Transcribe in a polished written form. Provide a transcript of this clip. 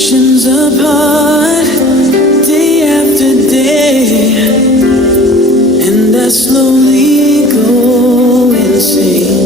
Oceans apart, day after day, and I slowly go insane.